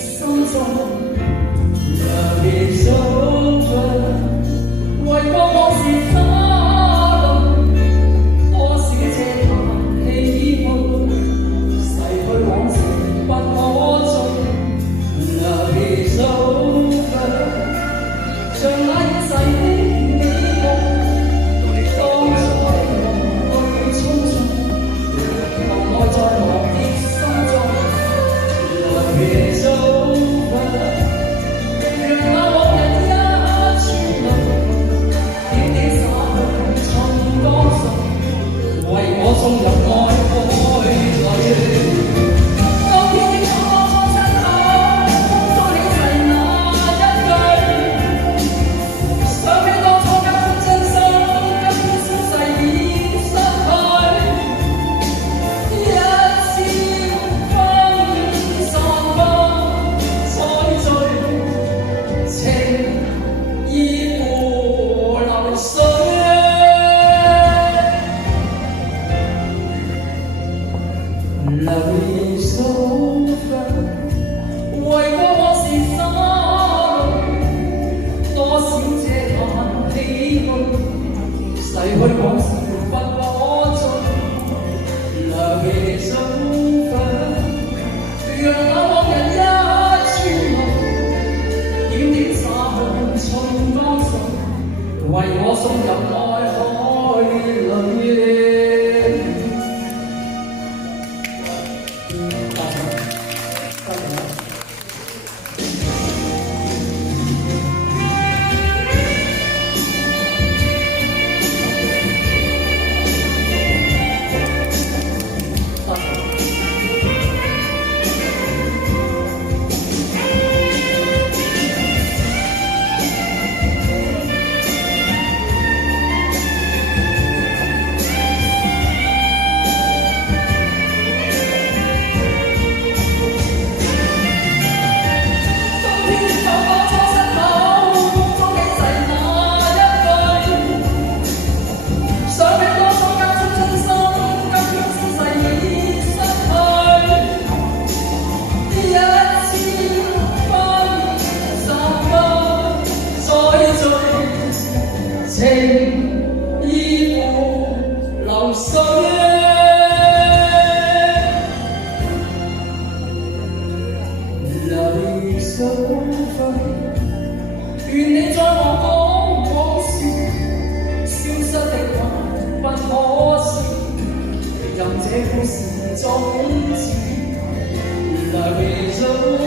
心中。Love is over， 為過往事沙漏，多少嗟嘆唏噓，逝去往事不可追。Love is over， 像那已逝的美夢，當初夢裏匆匆，留愛在我的心中。Love is over， 讓那往日一串淚，點點灑去春江水，為我送入愛海裏。當天的錯過錯失後，風騷了逝那一句，想起當初交出真心，今天消逝已失去。一朝分散不再追，情已付流水。Love is over， 為過往事沙漏，多少嗟嘆唏噓，逝去往事不可追。Love is over， 讓那往日一串淚，點點灑去春江水，為我送入愛海裏。情已付流水。Love is over， 願你在我講往事，消失的愛不可笑，任這故事終止。Love is over。